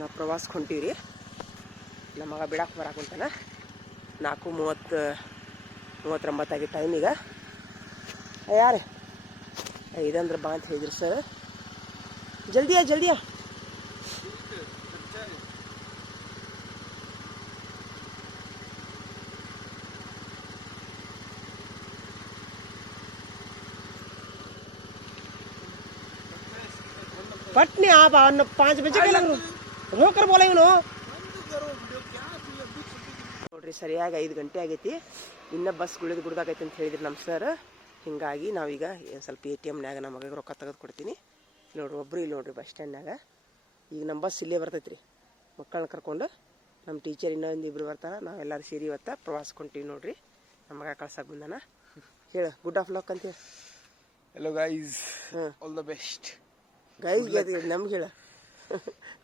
ನಾವು ಪ್ರವಾಸಕ್ಕೆ ಹೊಂಟೀವಿ ರೀ ನಮ್ಮ ಮಗ ಬಿಡಕ್ಕೆ ಬರಾಕುಂತಾನ ನಾಲ್ಕು ಮೂವತ್ತು ಮೂವತ್ತೊಂಬತ್ತಾಗಿ ಟೈಮ್ ಈಗ ಯಾರು ಇದಂದ್ರೆ ಬಾ ಅಂತ ಹೇಳಿದ್ರಿ ಸರ್ ಜಲ್ದಿಯಾ ಜಲ್ದಿಯಾ पटने आप आ पाँच बजे के लग ಹೋಗ್ಕರ್ ಬೋಲ ಇವನು? ನೋಡ್ರಿ ಸರಿಯಾಗಿ ಐದು ಗಂಟೆ ಆಗೈತಿ. ಇನ್ನ ಬಸ್ ಗುಳಿದ ಗುಡ್ದಾಗೈತಿ ಅಂತ ಹೇಳಿದ್ರಿ ನಮ್ಮ ಸರ್ ಹಿಂಗಾಗಿ ನಾವೀಗ ಏನ್ ಸ್ವಲ್ಪ ಎ ಟಿ ಎಮ್ನ್ಯಾಗ ನಮ್ಮ ಮಗಳಿಗೆ ರೊಕ್ಕ ತೆಗೆದು ಕೊಡ್ತೀನಿ. ನೋಡ್ರಿ ಒಬ್ರು ಇಲ್ಲಿ ನೋಡ್ರಿ ಬಸ್ ಸ್ಟ್ಯಾಂಡ್ನಾಗ ಈಗ ನಮ್ಮ ಬಸ್ ಇಲ್ಲೇ ಬರ್ತೈತಿ ರೀ ಮಕ್ಕಳನ್ನ ಕರ್ಕೊಂಡು ನಮ್ಮ ಟೀಚರ್ ಇನ್ನೊಂದು ಇಬ್ರು ಬರ್ತಾರ. ನಾವೆಲ್ಲರೂ ಸೇರಿ ಇವತ್ತ ಪ್ರವಾಸಕ್ಕೆ ಹೊಂಟೀವಿ ನೋಡ್ರಿ. ನಮ್ಮ ಮಗ ಕಳ್ಸಕ್ಕೆ ಬಂದಾನ. ಹೇಳು ಗುಡ್ ಆಫ್ ಲಕ್ ಅಂತ ಹೇಳಿ. Hello guys all the best guys ನಮ್ಗೆ ಹೇಳ.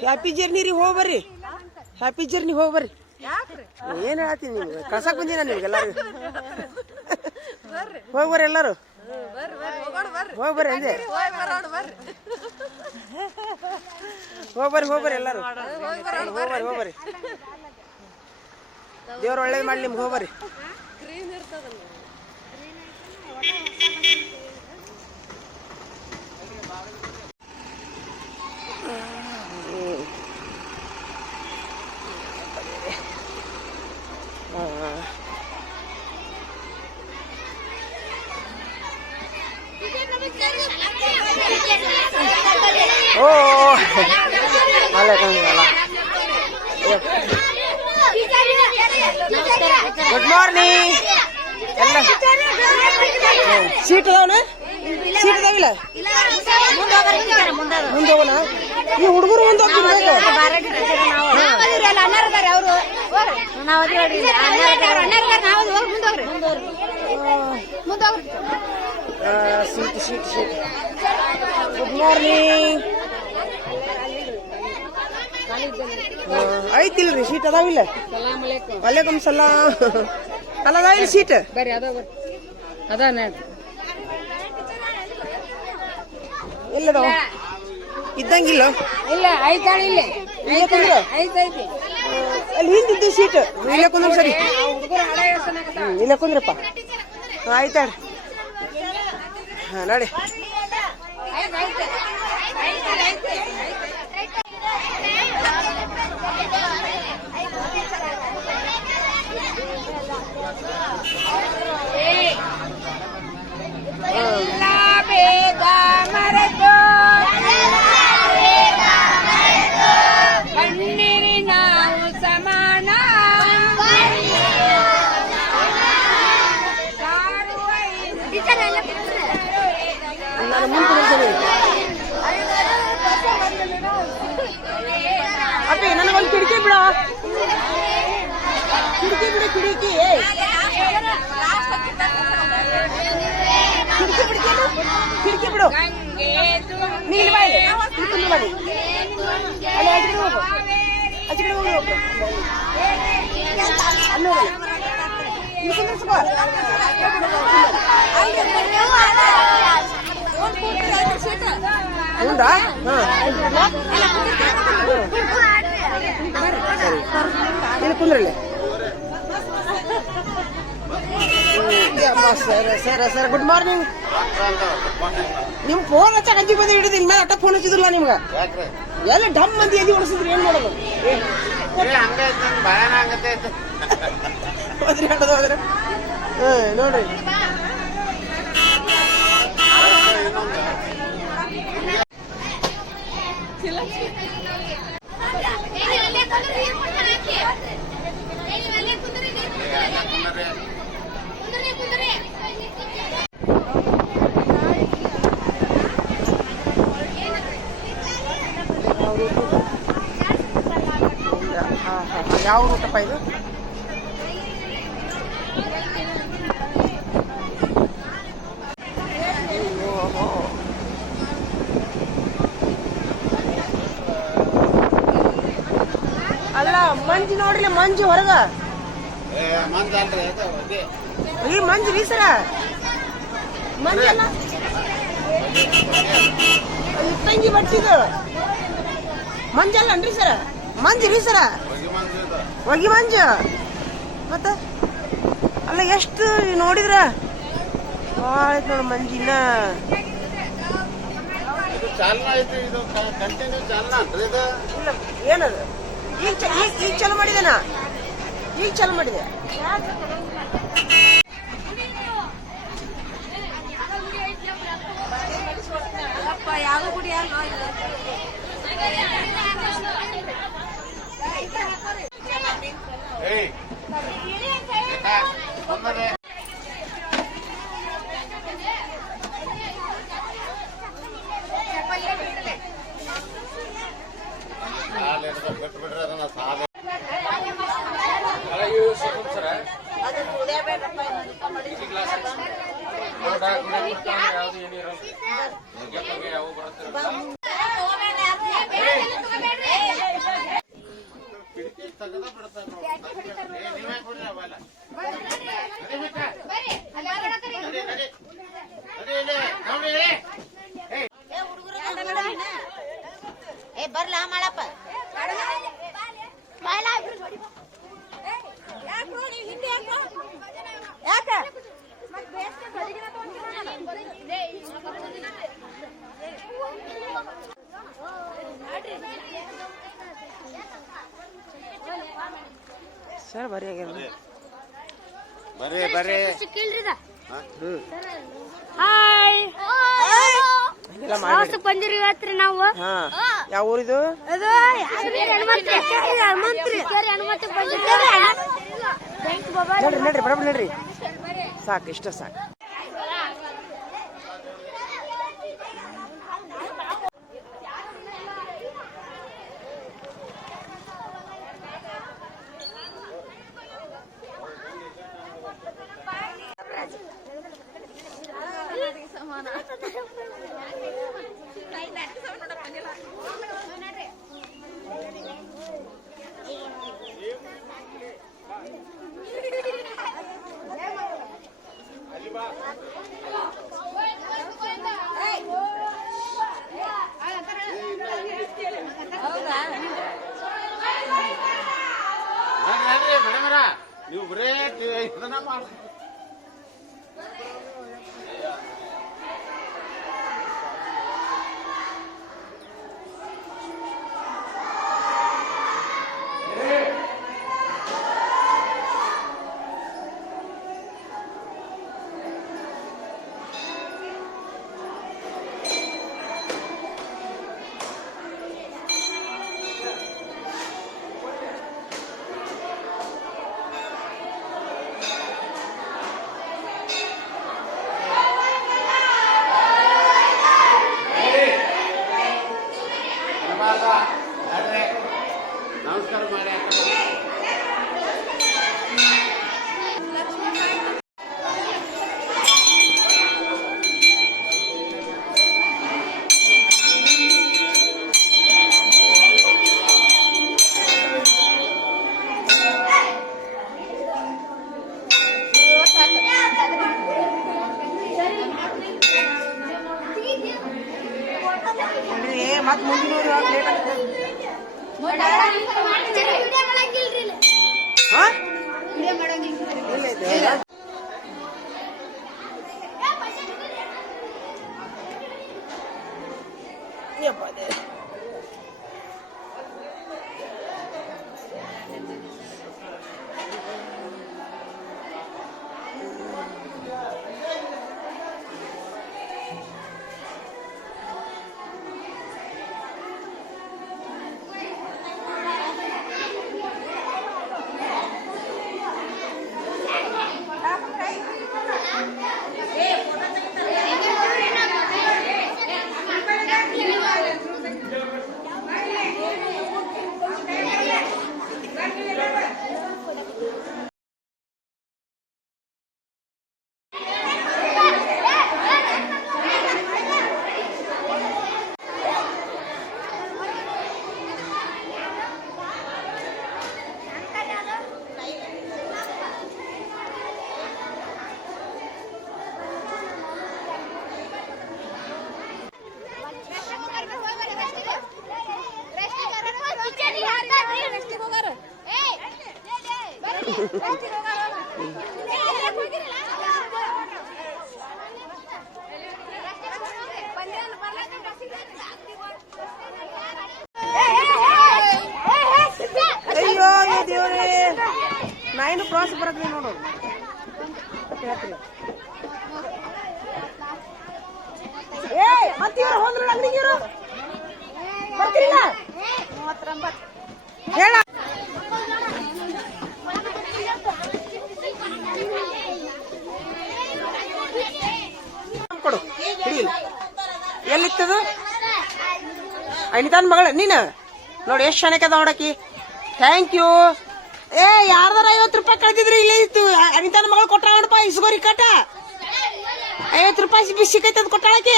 ಹ್ಯಾಪಿ ಜರ್ನಿ ರೀ ಹೋಗಿ ಬರ್ರಿ ಹ್ಯಾಪಿ ಜರ್ನಿ ಹೋಗಿ ಬರ್ರಿ ಏನು ಏನ್ ಹೇಳ್ತೀನಿ ನಿಮ್ಗೆ ಕಳ್ಸಕ್ ಬಂದಿನ ನಿಮ್ಗೆ ಹೋಗಿ ಬರ್ರಿ. ಎಲ್ಲರೂ? ಬರ್ರಿ ಬರ್ರಿ. ಬರ್ರಿ. ಹೋಗಿ ಬರ್ರಿ ಅಂದೆ. ಹೋಗಿ ಹೋಗಿ ಬರ್ರಿ. ಹೋಗಿ ಬರ್ರಿ ಎಲ್ಲರೂ. ಹೋಗಿ ಬರ್ರಿ. ಹೋಗಿ ಬರ್ರಿ ದೇವ್ರು ಒಳ್ಳೇದು ಮಾಡಿ ನಿಮ್ಗೆ ಹೋಗಿ ಬರ್ರಿ ಓ ವಾಲೇಕುಮ್ ಸಲಾಮ್ ಗುಡ್ ಮಾರ್ನಿಂಗ್ ಎಲ್ಲ ಸೀಟ್ ಅದಾವನ ಸೀಟ್ ಅದಾವಿಲ್ಲ ಮುಂದೆ ಹೋಗೋಣ ಈ ಹುಡುಗರು ಮುಂದೆ ಹೋಗ್ತಿರ್ಬೇಕು seat seat seat good morning ಐತಿಲ್ರಿ seat ಅದಾವಿಲ್ಲ ವಾಲೇಕುಮ್ ಸಲಾಮ್ ಅಲ್ಲ ಅದಾವಿಲ್ಲ ಸೀಟ್ ಬರ್ರಿ ಅದ ಬರ್ರಿ ಅದ ನೋಡ್ರಿ ಎಲ್ಲದಾವ ಇದ್ದಂಗಿಲ್ಲ? ಇಲ್ಲ ಐತಾಳ ಇಲ್ಲಿ. ಕುಂದ್ರ? ಐತೈತಿ ಅಲ್ಲಿ ಹಿಂದಿದ್ದು ಸೀಟ್ ಇಲ್ಲ ಕುಂದ್ರ ಸರಿ. ಇಲ್ಲ ಕುಂದ್ರಪ್ಪ. ಆಯ್ತಾಳ ಹಾ ನೋಡಿ. ಬೇಗ ಮರೆತು ಕಿಟಕಿ ಬಿಡ. ಕಿಟಕಿ ಬಿಡು ಕಿಟಕಿ. ಕಿಟಕಿ ಬಿಡು ಬಾಯಿ. ಅಲ್ಲಿ ಹೋಗು. ಹೋಗಿ ಹೋಗು. ಅಲ್ಲಿ ಇಲ್ಲಿ ಕುಂದ್ರಸ್ಕೋ ಹೌದಾ? ಹಾ. ಕುಂದ್ರಲ್ಲಿ sir sir sir good morning ನಿಮ್ ಫೋನ್ ಹಚ್ಚ ಅಂಜಿ ಬಂದಿ ಹಿಡಿದು ಇನ್ಮೇಲೆ ಅಟ್ಟ ಫೋನ್ ಹಚ್ಚಿದ್ರಲ್ಲ ನಿಮ್ಗೆ? ಎಲ್ಲ ಡಮ್ ಮಂದಿ ಎಲ್ಲಿ ಹೊಡಿಸಿದ್ರಿ ಏನ್ ಮಾಡೋದು? ಹೋದ್ರಿ ಆಟೋದ ಹೋದ್ರೆ. ಹ್ಮ್ ನೋಡ್ರಿ. ಅಲ್ಲೇ ಯಾವ ರೂಟಪ್ಪ ಇದು ಮಂಜು ಮಂಜು ಹೊರಗ ಈ ಮಂಜು ರೀ ಸರ. ಮಂಜಲ್ಲ ಇಟ್ಟಂಗಿ ಬಟ್ಟಿದು ಮಂಜಲ್ಲನ್ರಿ ಸರ. ಮಂಜು ರೀ ಸರ. ಹೊಗಿ ಮಂಜು ಮತ್ತ? ಅಲ್ಲ ಎಷ್ಟು ನೋಡಿದ್ರ? ಭಾಳ ಐತ್ ನೋಡು ಮಂಜು ಇಲ್ಲ ಏನದು? ಈಗ ಈಗ ಚಲೋ ಮಾಡಿದೇನಾ ಈಗ ಚಾಲು ಮಾಡಿದೆ. ಏಯ್. ಒಮ್ಮೆ ಸಾಲ ಹಿಡ್ದು ಬಿಟ್ಟು ಬಿಡ್ರಿ ಅದನ್ನ ಸಾಲ ತೆಗೆದ ಬಿಡ್ತಾರ ನೀವೇ ಕೊಡ್ರಿ ಅವೆಲ್ಲ ನಡಿ, ನಡಿ. ನಡಿ ಇಲ್ಲಿ, ನೋಡಿ ಇಲ್ಲಿ. ಏ ಬರ್ಲಾ ಮಾಡಪ್ಪ ಸರ್ ಬರೀ ಆಗ್ಯಾರ ಬರ್ರಿ. ಬರ್ರಿ ಹಾಯ್. ಬಂದಿರಿ ಇವತ್ರಿ ನಾವು. ಹಾ. ಯಾವ ಊರಿದು? ಅದು ಹನುಮಂತ್ರಿ? ಹನುಮಂತ್ರಿ. ಹನುಮಂತ್ರಿ. ಬಾಬಾ ನಡ್ರಿ ನಡ್ರಿ ಬರಬ ನಡ್ರಿ. sage ich, das sag. ನೀವು ಬರೇ ಇದನ್ನ ಮಾಡ ಹನುಮಾಸ, ನಡ್ರಿ. ಮತ್ತೆ ಮುಂದಿನ ಲೇಟ್ ಆಗ್ತದೆ Yeah. ಅಯ್ಯೋ ದೇವ್ರೇ. ನಾ ಏನು ಕ್ರಾಸ್ ಬರತ್ರಿ ನೋಡು ಏ ಮತ್ತಿವ್ರು ಹೋದ್ರು ಅಂಗಡಿಗೆ ಇವ್ರು ಬರ್ತಿಲ್ಲ ಹೇಳ. ಎಲ್ಲಿತ್ತದು? ಅನಿತಾನ್ ಮಗಳ, ನೀನು? ನೋಡಿ ಎಷ್ಟು ಅದ ನೋಡಕಿ ಥ್ಯಾಂಕ್ ಯು ಏ, ಯಾರ್ದಾರ ಐವತ್ತು ರೂಪಾಯಿ ಕಳ್ದಿದ್ರಿ ಇಲ್ಲೇ ಇತ್ತು. ಅನಿತಾನ ಮಗಳು ಕೊಟ್ಟಾಳಪ್ಪ ಇಸ್ಗೋರಿ ಕಟ್ಟ. ಐವತ್ತು ರೂಪಾಯಿ ಸಿಕ್ಕೈತೆ ಅದು ಕೊಟ್ಟಾಳಕಿ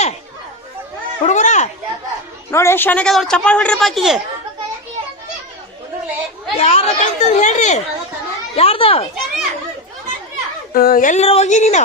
ಹುಡುಗರ, ನೋಡಿ ಎಷ್ಟು ಚೆನ್ನಾಗಿ ಅದ ಚಪ್ಪಾಳ ಹೊಡ್ರಿ ಪಾಕಿಗೆ. ಯಾರ ಕಳ್ತದ ಹೇಳ್ರಿ. ಯಾರ್ದು? ಎಲ್ಲರ ಹೋಗಿ ನೀನು?